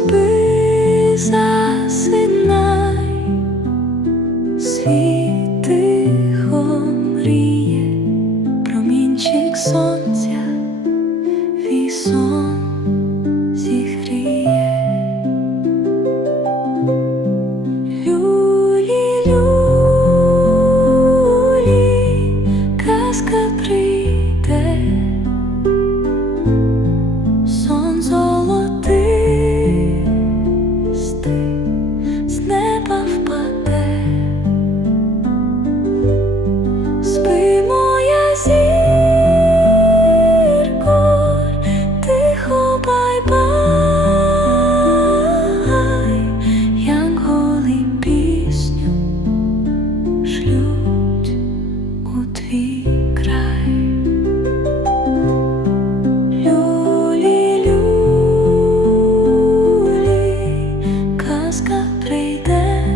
whisper ласка прийде.